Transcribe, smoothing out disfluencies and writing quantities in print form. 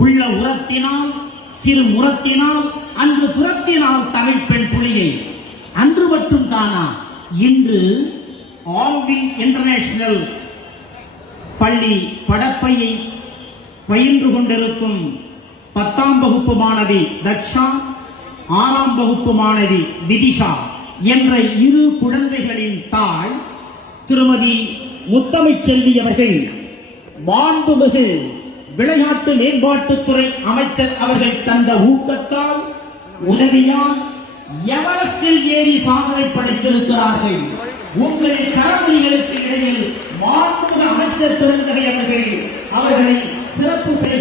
உள்ள உரத்தினால் சிறு முரத்தினால் அன்று துரத்தினால் தமிழ் பெண் புலியை அன்று மட்டும் தானா இன்று ஆல்வின் இன்டர்நேஷனல் பள்ளி படப்பையை பயின்று கொண்டிருக்கும் 10ஆம் வகுப்பு மாணவி தக்ஷா, 6ஆம் வகுப்பு மாணவி விதிஷா என்ற இரு குழந்தைகளின் தாய் திருமதி முத்தமிழ்ச்செல்வி அவர்கள் மாண்புமிகு விளையாட்டு மேம்பாட்டுத்துறை அமைச்சர் அவர்கள் தந்த ஊக்கத்தால் உதவியால் எவரெஸ்டில் ஏறி சாதனை படைத்திருக்கிறார்கள். உங்கள் கரவொலிகளுக்கு இடையில் மாண்புமிகு அமைச்சர் பெருந்தகை அவர்களை சிறப்பு செய்ய